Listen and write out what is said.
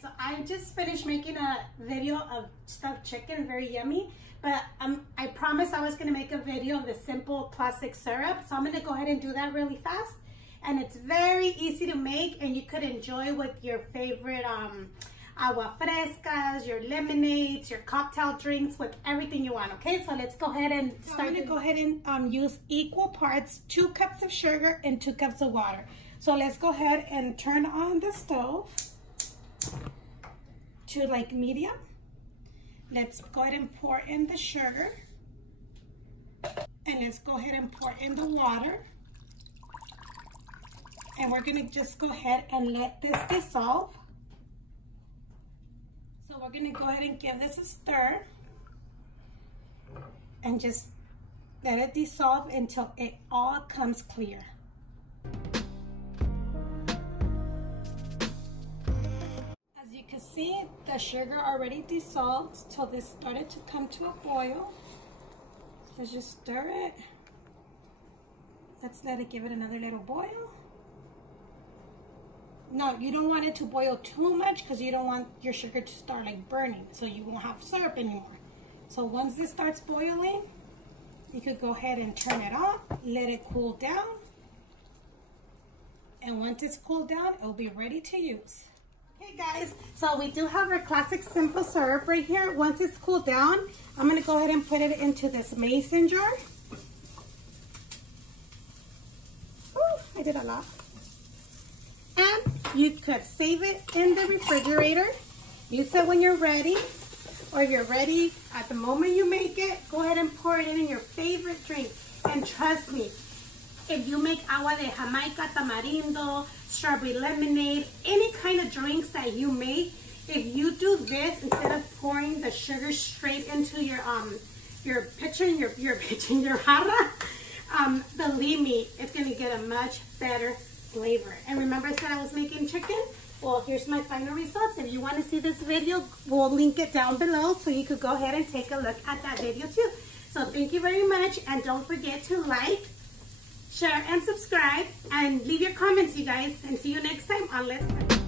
So I just finished making a video of stuffed chicken, very yummy. But I promised I was gonna make a video of the simple classic syrup. So I'm gonna go ahead and do that really fast. And it's very easy to make, and you could enjoy with your favorite agua frescas, your lemonades, your cocktail drinks, with everything you want, okay? So let's go ahead and start. I'm gonna go ahead and use equal parts, 2 cups of sugar and 2 cups of water. So let's go ahead and turn on the stove to like medium. Let's go ahead and pour in the sugar. And let's go ahead and pour in the water. And we're gonna just go ahead and let this dissolve. So we're gonna go ahead and give this a stir. And just let it dissolve until it all comes clear. As you can see, the sugar already dissolved till this started to come to a boil. Let's just stir it. Let's let it give it another little boil. No, you don't want it to boil too much because you don't want your sugar to start like burning, so you won't have syrup anymore. So once this starts boiling, you could go ahead and turn it off, let it cool down. And once it's cooled down, it'll be ready to use. Okay guys, so we do have our classic simple syrup right here. Once it's cooled down, I'm gonna go ahead and put it into this mason jar. Ooh, I did a lot. And you could save it in the refrigerator. Use it when you're ready, or if you're ready at the moment you make it, go ahead and pour it in your favorite drink. And trust me, if you make agua de Jamaica, tamarindo, strawberry lemonade, any kind of drinks that you make, if you do this instead of pouring the sugar straight into your pitcher, your jarra, believe me, it's gonna get a much better flavor. And remember I said I was making chicken? Well, here's my final results. If you want to see this video, we'll link it down below so you could go ahead and take a look at that video too. So thank you very much, and don't forget to like, share, and subscribe, and leave your comments, you guys, and see you next time on Let's Cook.